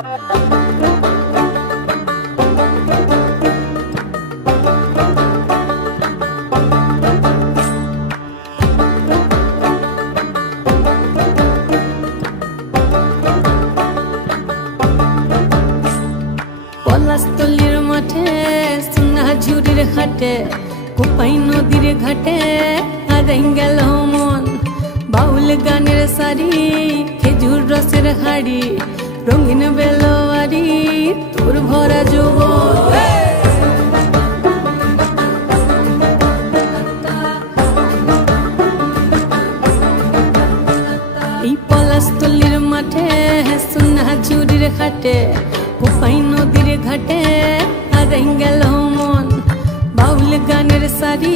পলাশতলির মাঠে সোনা ঝুড়ির ঘাটে কোপাই নদীর ঘাটে হারাই গেল মন বাউল গানের শাড়ি খেজুর রসের হাড়ি রঙিন বেলোয়ারি তোর ভরা যৌবন এই পলাশতলির মাঠে সোনা ঝুড়ির ঘাটে কোপাই নদীর ঘাটে হারাই গেল মন বাউল গানের শাড়ি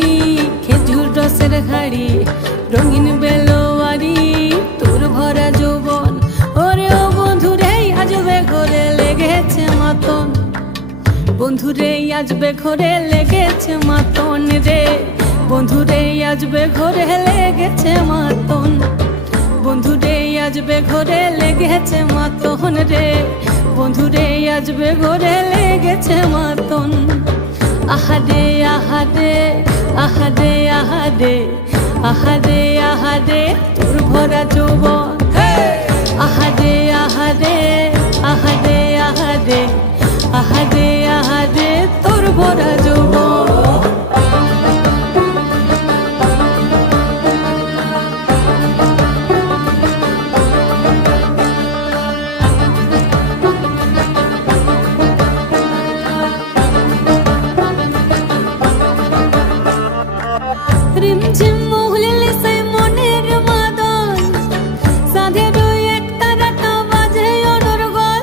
খেজুর রসের হাড়ি রঙিন বেলোয়ারি তোর ভরা যৌবন ওরে ও বন্ধুরে আজবে ঘরে লেগেছে মাতন বন্ধুরে আজবে ঘরে লেগেছে মাতন রে বন্ধুরে আজবে ঘরে লেগেছে মাতন বন্ধুরে আজবে ঘরে লেগেছে মাতন রে বন্ধুরে আজবে ঘরে লেগেছে মাতন আহারে আহারে আহারে আহারে আহারে আহারে তোর ভরা যৌবন আহারে আহারে আহারে আহারে আহারে আহারে তোর ভরা যৌবন রিমঝিম মহুলে সে মনের মাদল সাধের এক তারাটা বাজে অনর্গল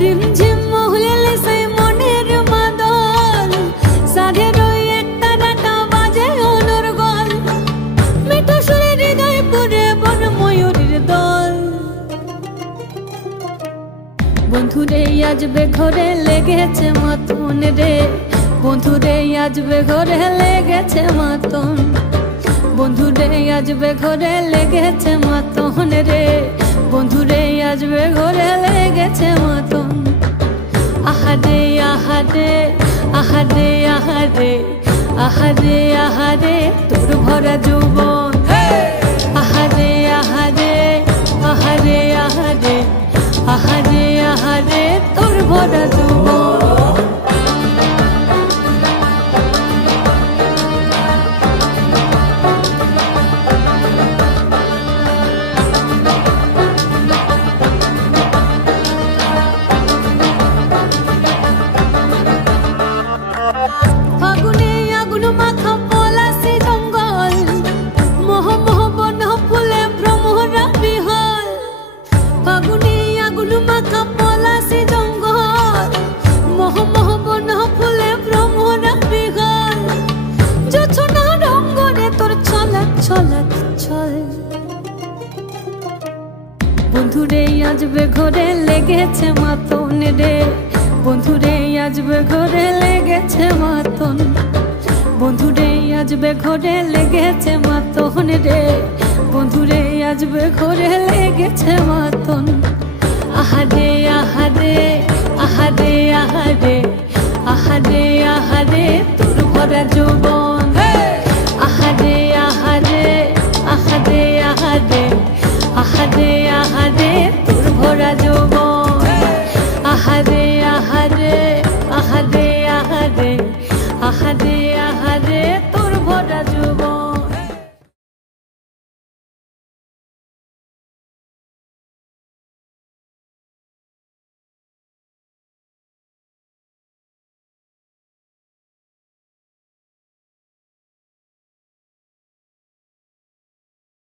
রিমঝিম মহুলে সে মনের মাদল সাধের এক তারাটা বাজে অনর্গল মিঠো সুরে হৃদয় পুরে বন ময়ূরের দল বন্ধুরে আজবে ঘরে লেগেছে মাতন রে বন্ধুরে আজবে ঘরে লেগেছে মাতন বন্ধুরে আজবে ঘরে লেগেছে মাতন রে বন্ধুরে আজবে ঘরে লেগেছে মাতন আহারে আহারে আহারে আহারে আহারে আহারে তোর ভরা যৌবন আহারে আহারে আহারে আহারে আহারে আহারে তোর ভরা যৌবন ফাগুনে আগুন মাখা পলাশি জঙ্গল মোহ মোহ বন ফুলে ভ্রমরা বিহল ফাগুনে আগুন মাখা পলাশি জঙ্গল মোহ মোহ বন ফুলে ভ্রমরা বিহল জোছনা রঙ্গনে তোর ছলক ছলক ছল বন্ধুরে আজবে ঘরে লেগেছে মাতন রে বন্ধুরে আজবে ঘরে লেগেছে মাতন বন্ধুরে আজবে ঘরে লেগেছে মাতন রে বন্ধুরে আজবে ঘরে লেগেছে মাতন আহারে আহারে আহারে আহারে আহারে আহারে তোর ভরা যৌবন